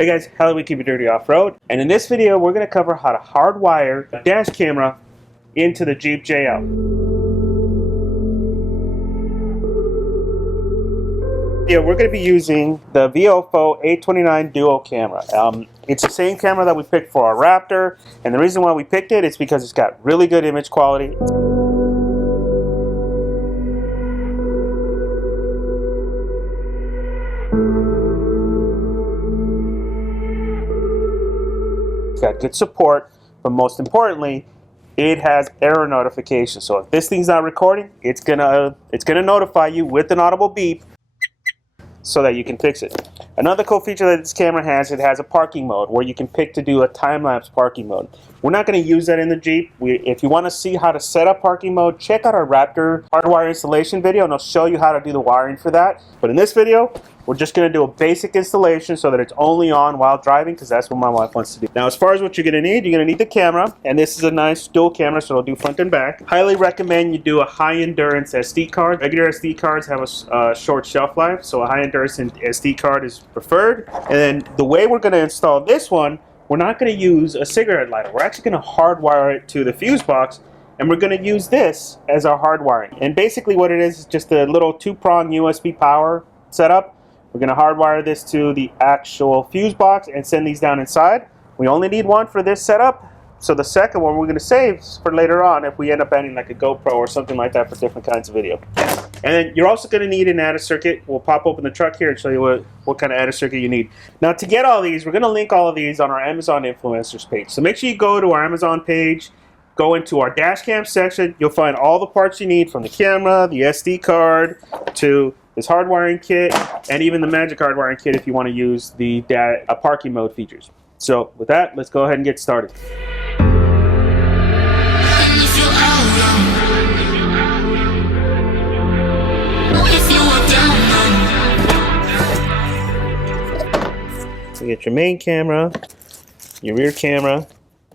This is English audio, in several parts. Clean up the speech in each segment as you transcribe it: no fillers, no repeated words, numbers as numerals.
Hey guys, how do we keep it dirty off-road? And in this video, we're going to cover how to hardwire a dash camera into the Jeep JL. Yeah, we're going to be using the Viofo A129 duo camera. It's the same camera that we picked for our Raptor, and the reason why we picked it is because it's got really good image quality. It's got good support, but most importantly, it has error notification. So if this thing's not recording, it's gonna notify you with an audible beep so that you can fix it. Another cool feature that this camera has, it has a parking mode where you can pick to do a time-lapse parking mode. We're not going to use that in the Jeep. If you want to see how to set up parking mode, check out our Raptor hardwire installation video and I'll show you how to do the wiring for that. But in this video, we're just going to do a basic installation so that it's only on while driving, because that's what my wife wants to do. Now, as far as what you're going to need the camera, and this is a nice dual camera, so it'll do front and back. Highly recommend you do a high-endurance SD card. Regular SD cards have a short shelf life, so a high-endurance SD card is preferred. And then the way we're going to install this one, we're not going to use a cigarette lighter. We're actually going to hardwire it to the fuse box, and we're going to use this as our hardwiring. And basically what it is just a little two-prong USB power setup. We're going to hardwire this to the actual fuse box and send these down inside. We only need one for this setup, so the second one we're going to save for later on if we end up adding like a GoPro or something like that for different kinds of video. And then you're also going to need an adder circuit. We'll pop open the truck here and show you what kind of adder circuit you need. Now, to get all these, we're going to link all of these on our Amazon influencers page. So make sure you go to our Amazon page, go into our dash cam section. You'll find all the parts you need, from the camera, the SD card, to this hardwiring kit, and even the magic hardwiring kit if you want to use the parking mode features. So with that, let's go ahead and get started. So you get your main camera, your rear camera,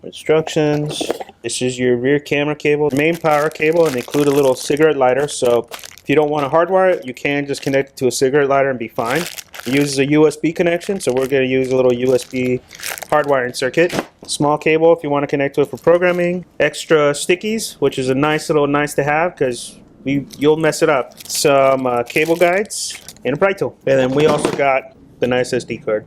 instructions. This is your rear camera cable, main power cable, and include a little cigarette lighter. So if you don't want to hardwire it, you can just connect it to a cigarette lighter and be fine. It uses a USB connection, so we're going to use a little USB hardwiring circuit. Small cable if you want to connect to it for programming. Extra stickies, which is a nice to have because you'll mess it up. Some cable guides and a pry tool. And then we also got the nice SD card.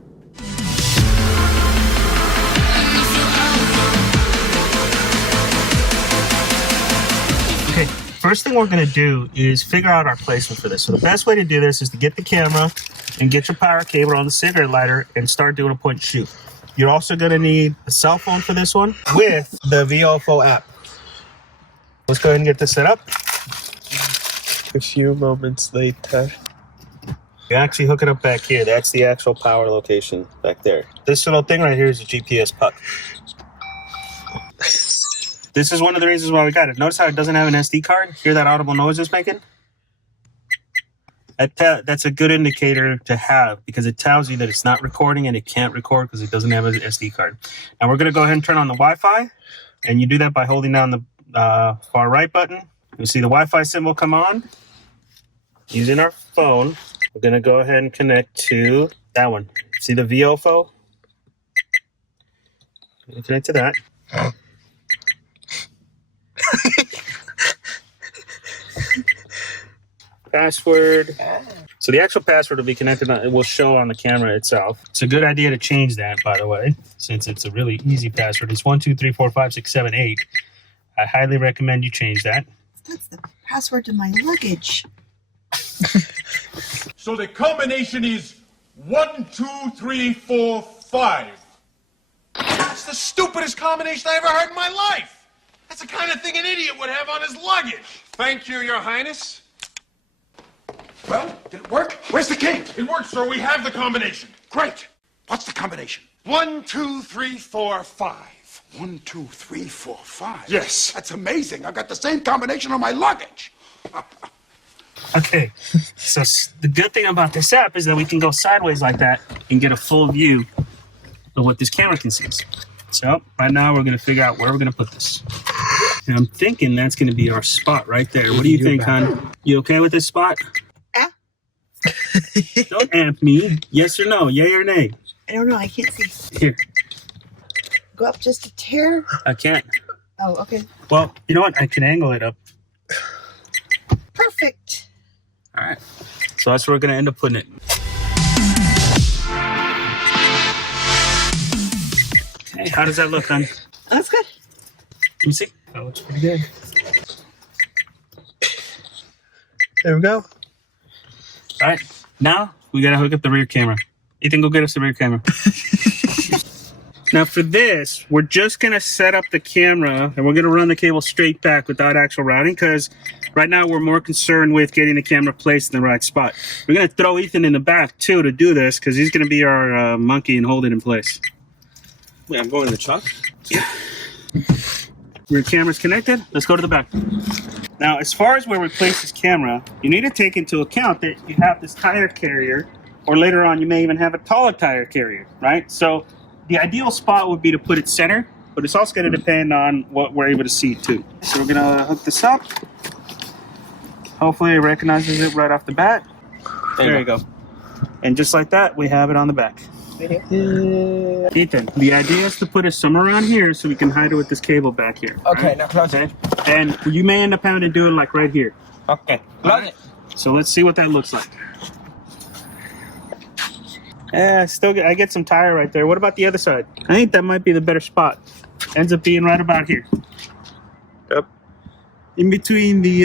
First thing we're going to do is figure out our placement for this. So the best way to do this is to get the camera and get your power cable on the cigarette lighter and start doing a point and shoot. You're also going to need a cell phone for this one with the Viofo app. Let's go ahead and get this set up. A few moments later. You actually hook it up back here. That's the actual power location back there. This little thing right here is a GPS puck. This is one of the reasons why we got it. Notice how it doesn't have an SD card? Hear that audible noise it's making? That's a good indicator to have, because it tells you that it's not recording and it can't record because it doesn't have an SD card. Now we're going to go ahead and turn on the Wi-Fi, and you do that by holding down the far right button. You'll see the Wi-Fi symbol come on. Using our phone, we're going to go ahead and connect to that one. See the Viofo? Connect to that. Password. So the actual password will be connected, it will show on the camera itself. It's a good idea to change that, by the way, since it's a really easy password. It's 1 2 3 4 5 6 7 8. I highly recommend you change that. That's the password to my luggage. So the combination is 1 2 3 4 5. That's the stupidest combination I ever heard in my life. That's the kind of thing an idiot would have on his luggage. Thank you, Your Highness. Well, did it work? Where's the key? It worked, sir. We have the combination. Great. What's the combination? 1 2 3 4 5. 1 2 3 4 5. Yes. That's amazing. I've got the same combination on my luggage. Okay, so the good thing about this app is that we can go sideways like that and get a full view of what this camera can see. So right now we're going to figure out where we're going to put this. And I'm thinking that's going to be our spot right there. What do you think, hon? You okay with this spot? Don't amp me. Yes or no? Yay or nay? I don't know. I can't see. Here. Go up just a tear. I can't. Oh, okay. Well, you know what? I can angle it up. Perfect. All right. So that's where we're going to end up putting it. Okay, how does that look, hon? That's good. Let me see. That looks pretty good. There we go. All right. Now, we got to hook up the rear camera. Ethan, go get us the rear camera. Now for this, we're just going to set up the camera and we're going to run the cable straight back without actual routing because right now we're more concerned with getting the camera placed in the right spot. We're going to throw Ethan in the back too to do this because he's going to be our monkey and hold it in place. Wait, I'm going in the truck? Yeah. Rear camera's connected. Let's go to the back. Now, as far as where we place this camera, you need to take into account that you have this tire carrier, or later on you may even have a taller tire carrier, right? So the ideal spot would be to put it center, but it's also going to depend on what we're able to see too. So we're going to hook this up. Hopefully it recognizes it right off the bat. There you go. And just like that, we have it on the back. Yeah. Ethan, the idea is to put it somewhere around here so we can hide it with this cable back here. Okay, right? now close it. Okay. And you may end up having to do it like right here. Okay, close it. So let's see what that looks like. Yeah, I get some tire right there. What about the other side? I think that might be the better spot. Ends up being right about here. Yep. In between the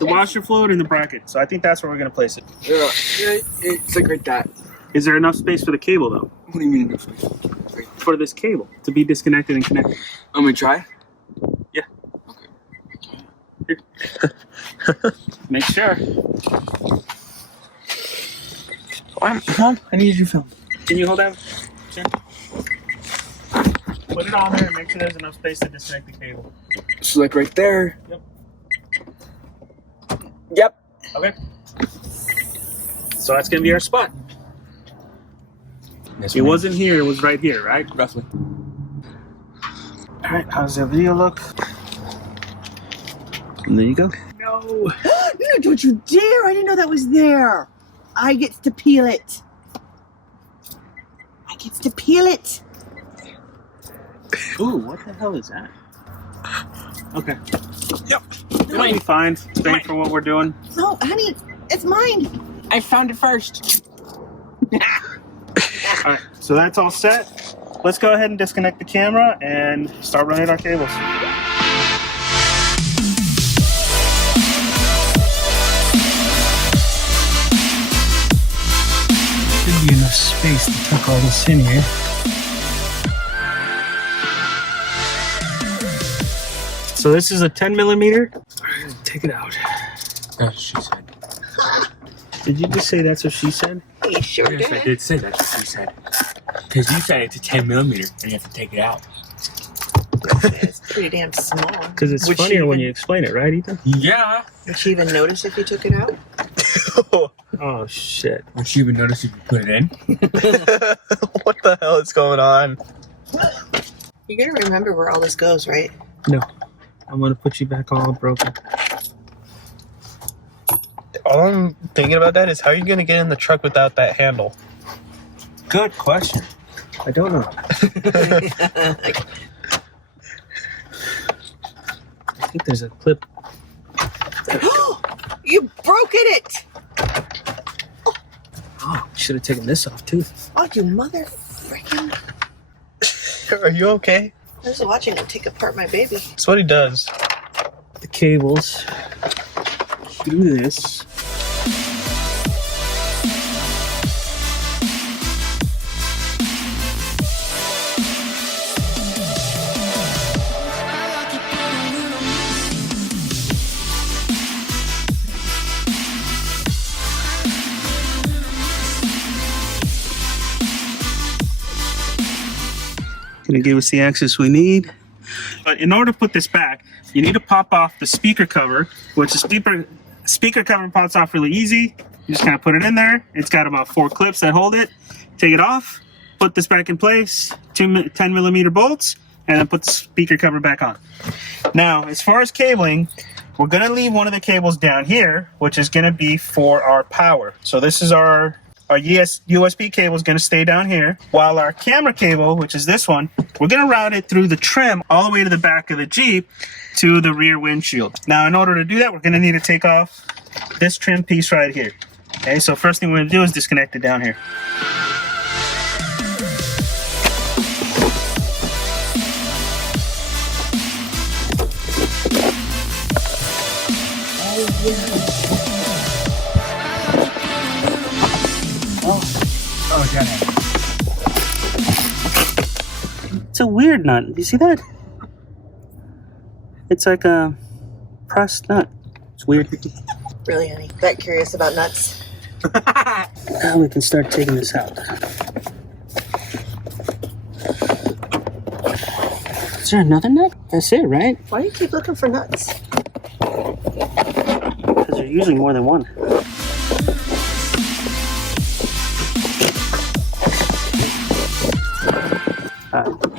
washer fluid and the bracket. So I think that's where we're going to place it. Yeah, it's like right that. Is there enough space for the cable though? What do you mean enough space? For this cable to be disconnected and connected. I'm gonna try? Yeah. Okay. Here. Make sure. Mom, I need you to film. Can you hold that? Sure. Put it on there and make sure there's enough space to disconnect the cable. So like right there. Yep. Yep. Okay. So that's gonna be our spot. It wasn't here, it was right here, right? Roughly. Alright, how's that video look? And there you go. No. No, don't you dare. I didn't know that was there. I get to peel it. I get to peel it. Ooh, what the hell is that? Okay. Yep. It'll be fine. It's great for what we're doing. No, honey, it's mine. I found it first. Alright, so that's all set. Let's go ahead and disconnect the camera and start running our cables. Should be enough space to tuck all this in here. So this is a 10 millimeter. Take it out. That's what she said. Did you just say that's what she said? He sure Yes, I did. did say that's what she said. Because you said it's a 10 millimeter and you have to take it out. It's pretty damn small. Because it's Would she funnier when even- you explain it, right, Ethan? Yeah. Would she even notice if you took it out? Oh, shit. Would she even notice if you put it in? What the hell is going on? You're gonna remember where all this goes, right? No. I'm going to put you back all broken. All I'm thinking about that is how are you going to get in the truck without that handle? Good question. I don't know. I think there's a clip. You broke it! Oh, should have taken this off too. Oh, you mother freaking! Are you okay? I was watching him take apart my baby. That's what he does. The cables through this. Gonna give us the access we need. But in order to put this back, you need to pop off the speaker cover, which the speaker cover pops off really easy. You just kind of put it in there. It's got about 4 clips that hold it. Take it off, put this back in place, 10 millimeter bolts, and then put the speaker cover back on. Now, as far as cabling, we're gonna leave one of the cables down here, which is gonna be for our power. So this is our our USB cable is going to stay down here, while our camera cable, which is this one, we're going to route it through the trim all the way to the back of the Jeep to the rear windshield. Now, in order to do that, we're going to need to take off this trim piece right here. Okay, so first thing we're going to do is disconnect it down here. Oh, got it. It's a weird nut. You see that? It's like a pressed nut. It's weird. Really, honey? That curious about nuts? Now we can start taking this out. Is there another nut? That's it, right? Why do you keep looking for nuts? Because there's usually more than one.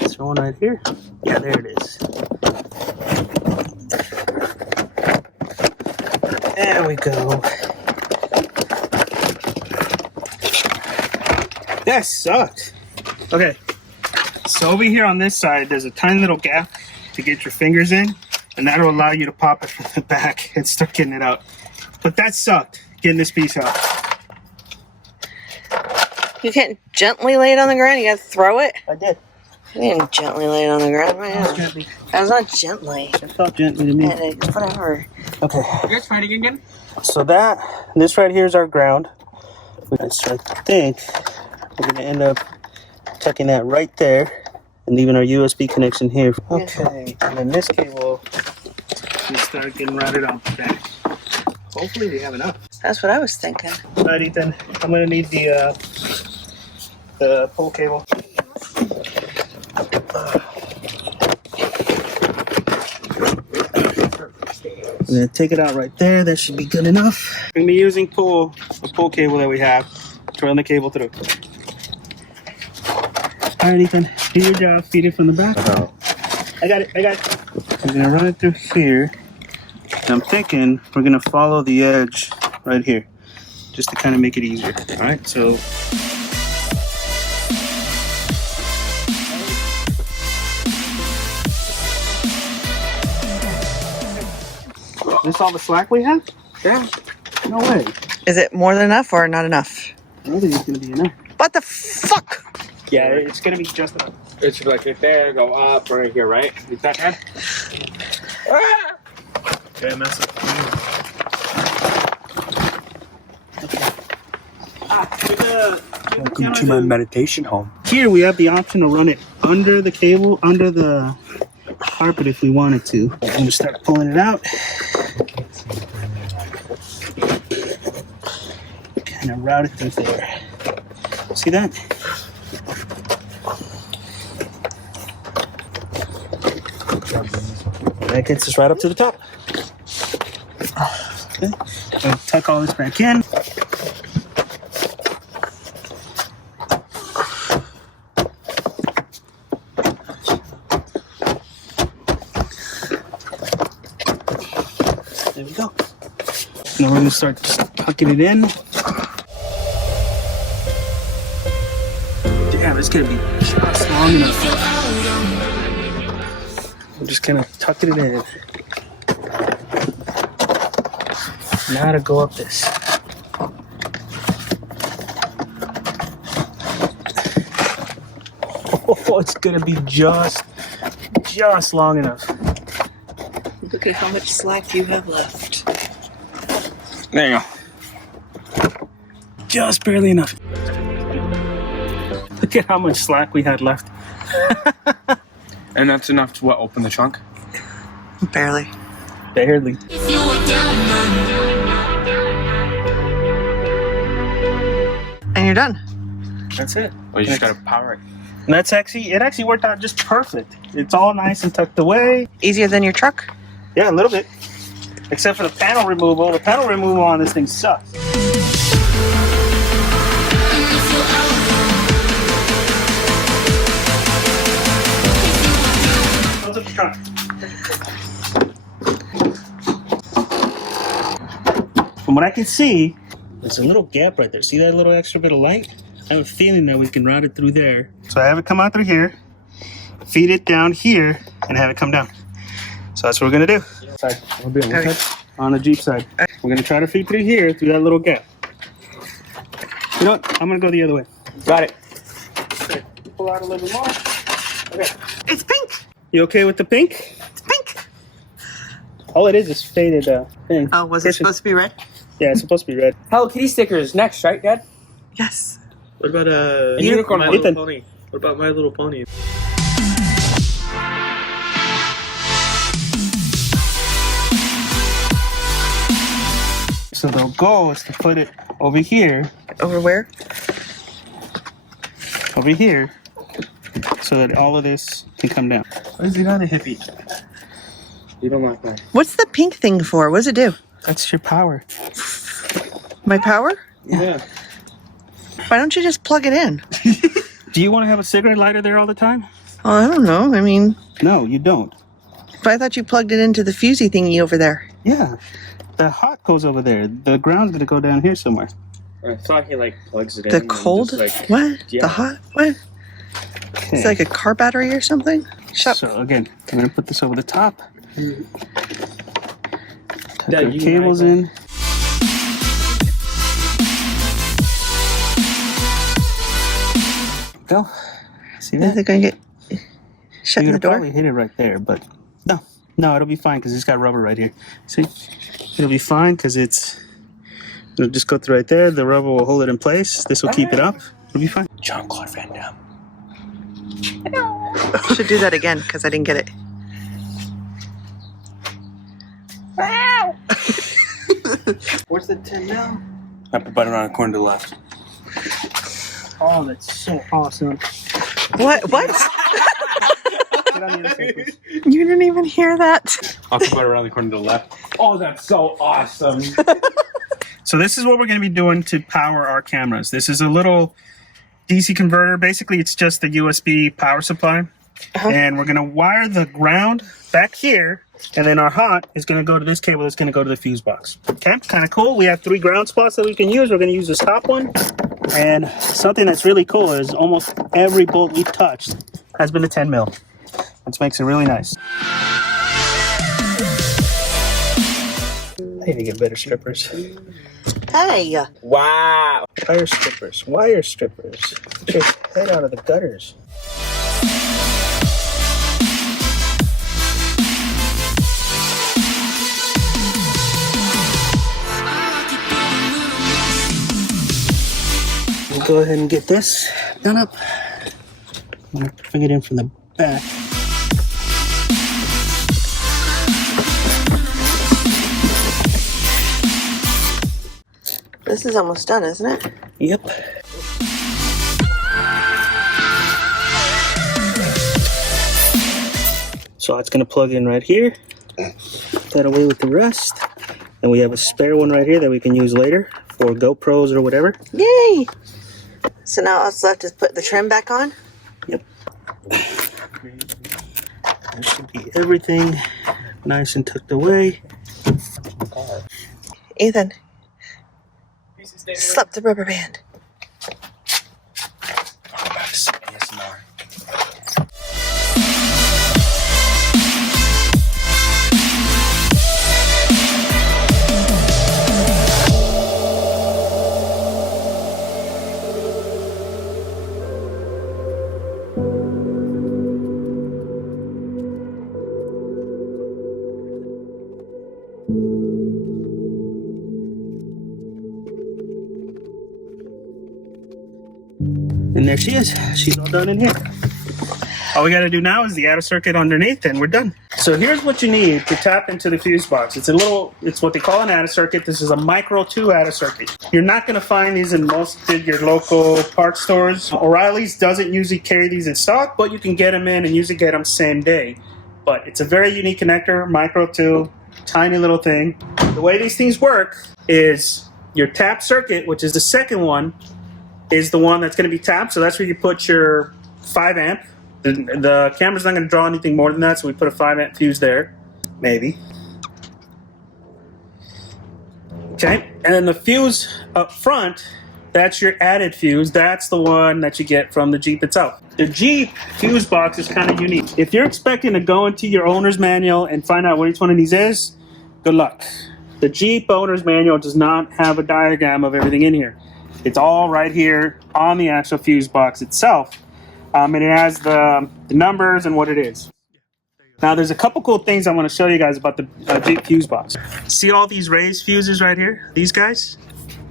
Is there one right here? Yeah, there it is. There we go. That sucked. Okay. So over here on this side, there's a tiny little gap to get your fingers in, and that'll allow you to pop it from the back and start getting it out. But that sucked, getting this piece out. You can't gently lay it on the ground? You gotta throw it? I did. You didn't gently lay it on the ground, man. Gently. That was not gently. It felt gently to me. Whatever. Okay. You guys fighting again? So this right here is our ground. So I think we're gonna end up tucking that right there and leaving our USB connection here. Okay, and then this cable, we start getting routed out the back. Hopefully we have enough. That's what I was thinking. All right, Ethan, I'm gonna need the pull cable. I'm gonna take it out right there. That should be good enough. I'm gonna be using the pull cable that we have to run the cable through. All right, Ethan, do your job. Feed it from the back. I got it. I'm gonna run it through here. And I'm thinking we're gonna follow the edge right here, just to kind of make it easier. All right, so. Is this all the slack we have? Yeah. No way. Is it more than enough or not enough? I don't think it's gonna be enough. What the fuck? Yeah, it's gonna be just enough. It should be like right there, go up, right here, right? Is that bad? Okay, mess up. Welcome to my meditation home. Here we have the option to run it under the cable, under the carpet if we wanted to. I'm gonna start pulling it out. Kind of route it through there. See that? That gets us right up to the top. Okay. So tuck all this back in. There we go. Now we're going to start tucking it in. Damn, it's going to be just long enough. I'm just kind of tucking it in. Now to go up this. Oh, it's going to be just long enough. Look at how much slack you have left. There you go. Just barely enough. Look at how much slack we had left. And that's enough to what? Open the trunk? Barely. Barely. And you're done. That's it. Well, you just gotta power it. And it actually worked out just perfect. It's all nice and tucked away. Easier than your truck? Yeah, a little bit. Except for the panel removal. The panel removal on this thing sucks. Close up the trunk. From what I can see, There's a little gap right there. See that little extra bit of light? I have a feeling that we can route it through there. So I have it come out through here, feed it down here, and have it come down. So that's what we're gonna do. I'll be on this side, on the Jeep side. We're gonna try to feed through here, through that little gap. You know what? I'm gonna go the other way. Got it. Okay. Pull out a little bit more. Okay. It's pink. You okay with the pink? It's pink. All it is faded thing. Oh, was it supposed to be red? Yeah, it's supposed to be red. Hello Kitty stickers next, right, Dad? Yes. What about A unicorn My one. Little Pony? What about My Little Pony? So the goal is to put it over here, Over where? over here, so that all of this can come down. Why is he not a hippie? You don't like that. What's the pink thing for? What does it do? That's your power. My power? Yeah. Why don't you just plug it in? Do you want to have a cigarette lighter there all the time? Oh, I don't know. I mean, No, you don't. but I thought you plugged it into the fusey thingy over there. Yeah. The hot goes over there. The ground's going to go down here somewhere. I thought he like plugs it in. The and cold? just, like, What? yeah. The hot? What? Okay. It's like a car battery or something? Shut So again, I'm going to put this over the top. Tuck Dad, the you cables like in. Go. See Is that? it going to get shut in You're the gonna door? probably hit it right there, but no, it'll be fine because it's got rubber right here. See, it'll be fine because it'll just go through right there. The rubber will hold it in place. This will keep it up. It'll be fine. Jean-Claude Van Damme. Should do that again because I didn't get it. Where's the 10 now? I put butter around the corner to the left. Oh, that's so awesome. What? What? Get on the other side, please. You didn't even hear that. I'll put butter around the corner to the left. Oh, that's so awesome. So this is what we're going to be doing to power our cameras. This is a little DC converter. Basically, it's just the USB power supply. And we're going to wire the ground back here. And then our hot is going to go to this cable that's going to go to the fuse box. Okay, kind of cool. We have 3 ground spots that we can use. We're going to use this top one. And something that's really cool is almost every bolt we've touched has been a 10 mil, which makes it really nice. I need to get better strippers. Hey. Wow. Wire strippers. Wire strippers. Get your head out of the gutters. We'll go ahead and get this done up. I'm going to bring it in from the back. This is almost done, isn't it? Yep. So it's going to plug in right here. Put that away with the rest. And we have a spare one right here that we can use later for GoPros or whatever. Yay! So now all that's left is put the trim back on? Yep. There should be everything nice and tucked away. Ethan, slap the rubber band. And there she is. She's all done in here. All we got to do now is the outer circuit underneath and we're done. So here's what you need to tap into the fuse box. It's what they call an outer circuit. This is a micro 2 outer circuit. You're not going to find these in most of your local parts stores. O'Reilly's doesn't usually carry these in stock, but you can get them in and usually get them same day. But it's a very unique connector, micro 2, tiny little thing. The way these things work is your tap circuit, which is the second one, is the one that's going to be tapped. So that's where you put your 5 amp. The camera's not going to draw anything more than that, so we put a 5 amp fuse there, maybe. Okay, and then the fuse up front, that's your added fuse. That's the one that you get from the Jeep itself. The Jeep fuse box is kind of unique. If you're expecting to go into your owner's manual and find out what each one of these is, good luck. The Jeep owner's manual does not have a diagram of everything in here. It's all right here on the actual fuse box itself. And it has the numbers and what it is. Now, there's a couple cool things I want to show you guys about the Jeep fuse box. See all these raised fuses right here? These guys?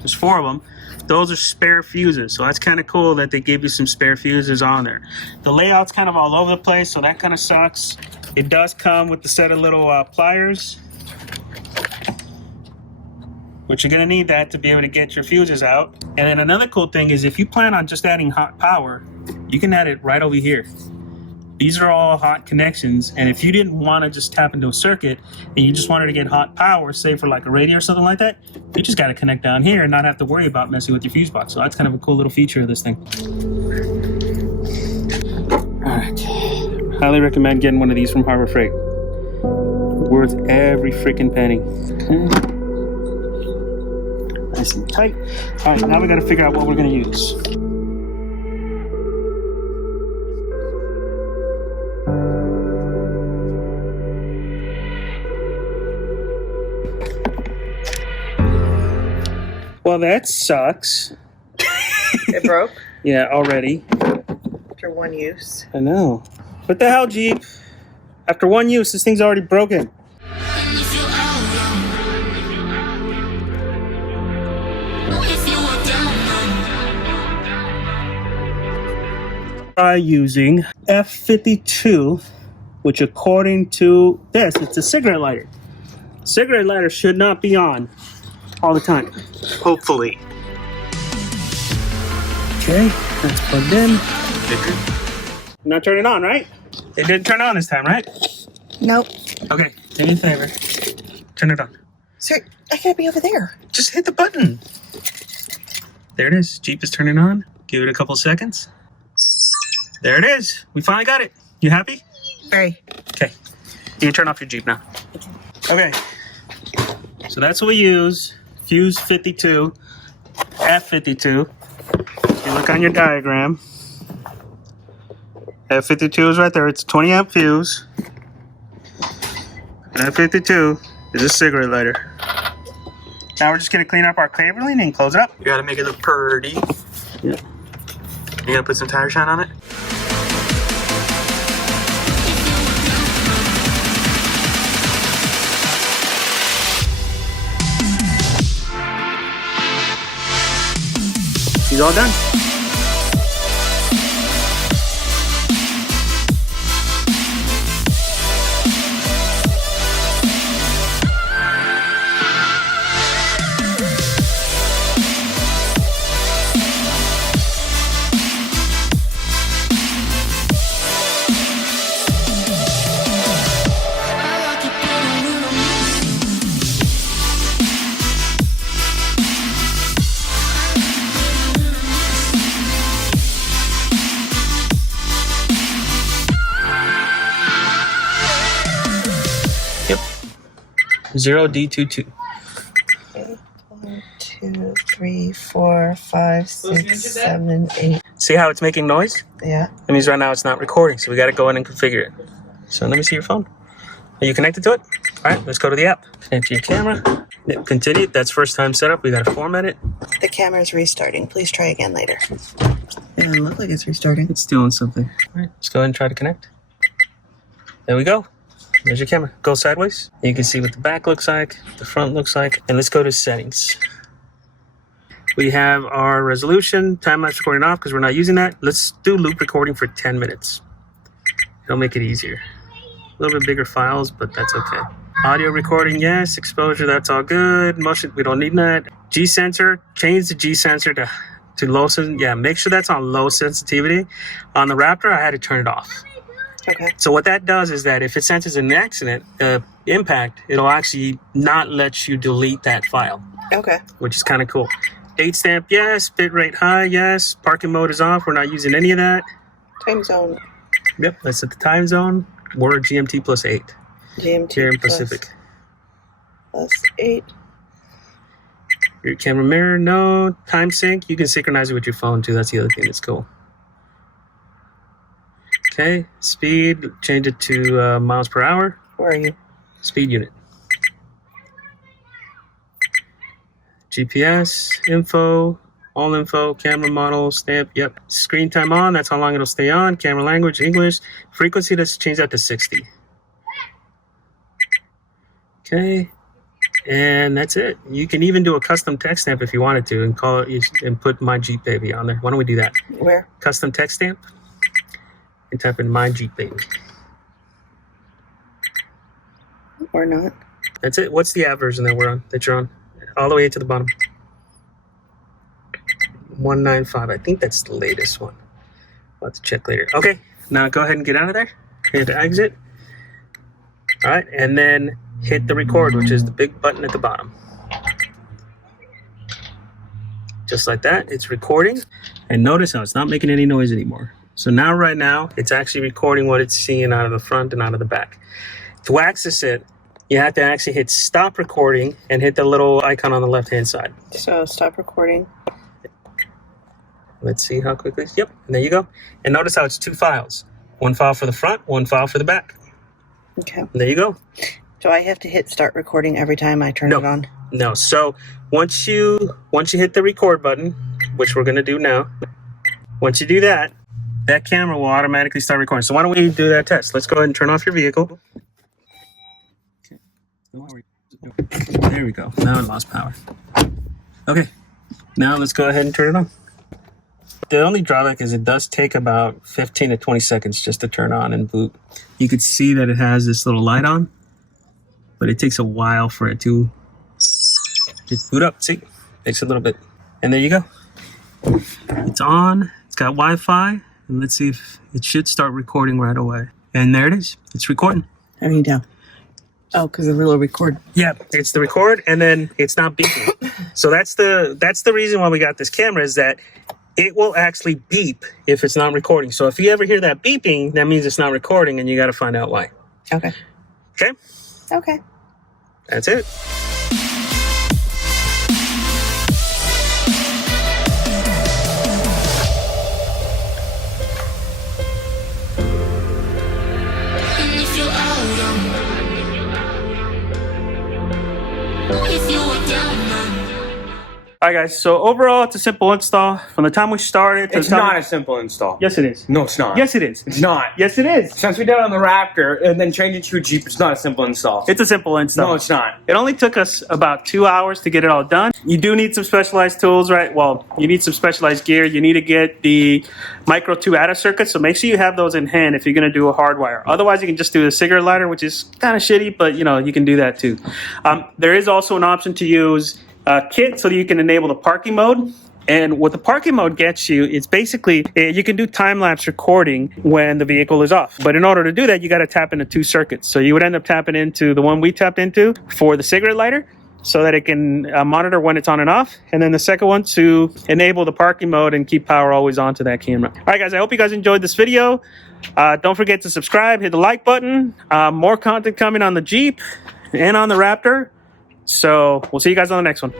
There's 4 of them. Those are spare fuses, so that's kind of cool that they give you some spare fuses on there. The layout's kind of all over the place, so that kind of sucks. It does come with the set of little pliers, which you're going to need that to be able to get your fuses out. And then another cool thing is if you plan on just adding hot power, you can add it right over here. These are all hot connections, and if you didn't want to just tap into a circuit and you just wanted to get hot power, say for like a radio or something like that, you just got to connect down here and not have to worry about messing with your fuse box. So that's kind of a cool little feature of this thing. All right, highly recommend getting one of these from Harbor Freight. Worth every freaking penny. Okay. Nice and tight. All right, now we got to figure out what we're going to use. Well, that sucks. It broke Yeah, already. after one use. I know. What the hell, Jeep? After one use, this thing's already broken. Try using F52, which according to this, it's a cigarette lighter. Cigarette lighter should not be on all the time. Hopefully. Okay, that's plugged in. Not turning on, right? It didn't turn on this time, right? Nope. Okay, do me a favor. Turn it on. Sir, I gotta be over there. Just hit the button. There it is. Jeep is turning on. Give it a couple seconds. There it is. We finally got it. You happy? Very. Okay. You can turn off your Jeep now. Okay. So that's what we use. Fuse 52. F52. You look on your diagram. F52 is right there. It's a 20 amp fuse. And F52 is a cigarette lighter. Now we're just going to clean up our cabling and close it up. You gotta make it look pretty. Yeah. You gotta put some tire shine on it. He's all done. Yep. 0D22. 1, 2, 3, 4, 5, 6, 7, 8. See how it's making noise? Yeah. That means right now it's not recording, so we got to go in and configure it. So let me see your phone. Are you connected to it? All right, let's go to the app. Connect to your camera. Yep, continue. That's first time setup. We got to format it. The camera's restarting. Please try again later. Yeah, it looks like it's restarting. It's doing something. All right, let's go ahead and try to connect. There we go. There's your camera. Go sideways. You can see what the back looks like, the front looks like. And let's go to settings. We have our resolution, time-lapse recording off because we're not using that. Let's do loop recording for 10 minutes. It'll make it easier. A little bit bigger files, but that's okay. Audio recording, yes. Exposure, that's all good. Motion, we don't need that. G-sensor, change the G-sensor to low. Yeah, make sure that's on low sensitivity. On the Raptor, I had to turn it off. Okay. So what that does is that if it senses an accident, impact, it'll actually not let you delete that file, Okay. which is kind of cool. Date stamp, yes. Bit rate high, yes. Parking mode is off. We're not using any of that. Time zone. Yep, let's set the time zone. We're GMT plus 8 GMT here in plus- Pacific. plus 8. Your camera mirror, no. Time sync, you can synchronize it with your phone too. That's the other thing that's cool. Okay, speed, change it to miles per hour. Where are you? Speed unit. GPS, info, all info, camera model, stamp, yep. Screen time on, that's how long it'll stay on. Camera language, English. Frequency, let's change that to 60. Okay, and that's it. You can even do a custom text stamp if you wanted to and call it and put My Jeep Baby on there. Why don't we do that? Where? Custom text stamp and type in My Jeep Baby. Or not? That's it. What's the app version that you're on? All the way to the bottom. 195. I think that's the latest one. I'll have to check later. Okay, now go ahead and get out of there. Hit exit. All right, and then hit the record, which is the big button at the bottom. Just like that, it's recording. And notice how it's not making any noise anymore. So now, right now, it's actually recording what it's seeing out of the front and out of the back. To access it, you have to actually hit stop recording and hit the little icon on the left-hand side. So stop recording. Let's see how quickly. Yep, and there you go. And notice how it's 2 files. 1 file for the front, 1 file for the back. Okay. And there you go. Do I have to hit start recording every time I turn it on? No. So once you hit the record button, which we're going to do now, once you do that, that camera will automatically start recording. So why don't we do that test? Let's go ahead and turn off your vehicle. There we go. Now it lost power. Okay. Now let's go ahead and turn it on. The only drawback is it does take about 15 to 20 seconds just to turn on and boot. You could see that it has this little light on, but it takes a while for it to just boot up. See, takes a little bit. And there you go. It's on. It's got Wi-Fi. And let's see if it should start recording right away. And there it is. It's recording. How many down? Oh, because the little record. Yeah, it's the record, and then it's not beeping. So that's the reason why we got this camera, is that it will actually beep if it's not recording. So if you ever hear that beeping, that means it's not recording, and you got to find out why. Okay. Okay? Okay. That's it. All right, guys. So overall, it's a simple install. From the time we started to It's the time not a simple install. Yes, it is. No, it's not. Yes, it is. It's not. Yes, it is. Since we did it on the Raptor and then changed it to a Jeep, it's not a simple install. It's a simple install. No, it's not. It only took us about 2 hours to get it all done. You do need some specialized tools, right? Well, you need some specialized gear. You need to get the micro 2 ATA circuits, so make sure you have those in hand if you're going to do a hardwire. Otherwise, you can just do a cigarette lighter, which is kind of shitty, but you can do that too. There is also an option to use a kit so that you can enable the parking mode. And what the parking mode gets you, it's basically, you can do time-lapse recording when the vehicle is off. But in order to do that, you got to tap into 2 circuits. So you would end up tapping into the one we tapped into for the cigarette lighter, so that it can monitor when it's on and off. And then the second one to enable the parking mode and keep power always on to that camera. All right, guys, I hope you guys enjoyed this video. Don't forget to subscribe, hit the like button. More content coming on the Jeep and on the Raptor. So we'll see you guys on the next one.